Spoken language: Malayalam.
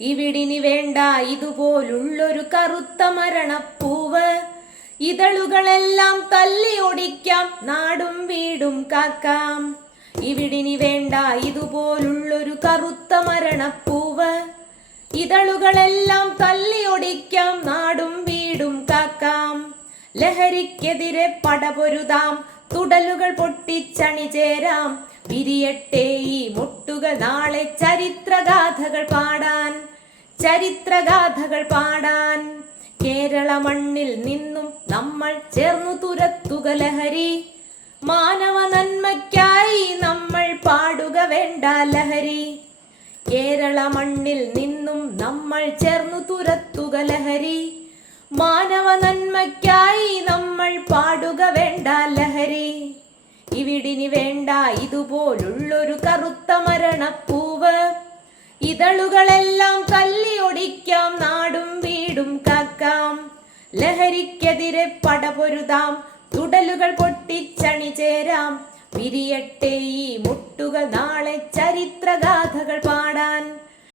ഇവിടിനി വേണ്ട ഇതുപോലുള്ളൊരു കറുത്ത മരണപ്പൂവ്. ഇതളുകളെല്ലാം തല്ലി ഒടിക്കാം നാടും വീടും കാക്കാം. ഇവിടിനി വേണ്ട ഇതുപോലുള്ളൊരു കറുത്ത മരണപ്പൂവ്. ഇതളുകളെല്ലാം തല്ലി ഒടിക്കാം നാടും വീടും കാക്കാം. ലഹരിക്കെതിരെ പടപൊരുതാം തുടലുകൾ പൊട്ടിച്ചണി ചേരാം. പിരിയട്ടെ ഈ മുട്ടുക നാളെ ചരിത്രഗാഥകൾ പാടാൻ. ചരിത്രഗാഥകൾ പാടാൻ കേരള മണ്ണിൽ നിന്നും നമ്മൾ ചേർന്നു തുരത്തുക ലഹരി മാനവ നന്മയ്ക്കായി നമ്മൾ പാടുക വേണ്ട ലഹരി. കേരള മണ്ണിൽ നിന്നും നമ്മൾ ചേർന്നു തുരത്തുക ലഹരി മാനവ നന്മയ്ക്കായി നമ്മൾ പാടുക വേണ്ട ലഹരി. ഇവിടിനി വേണ്ട ഇതുപോലുള്ളൊരു കറുത്ത മരണപ്പൂവ്. ഇതളുകളെല്ലാം തല്ലി ലഹരിക്കെതിരെ പടപൊരുതാം. തുടലുകൾ പൊട്ടിച്ചണി ചേരാം വിരിയട്ടെ ഈ മുട്ടുകൾ നാളെ ചരിത്രഗാഥ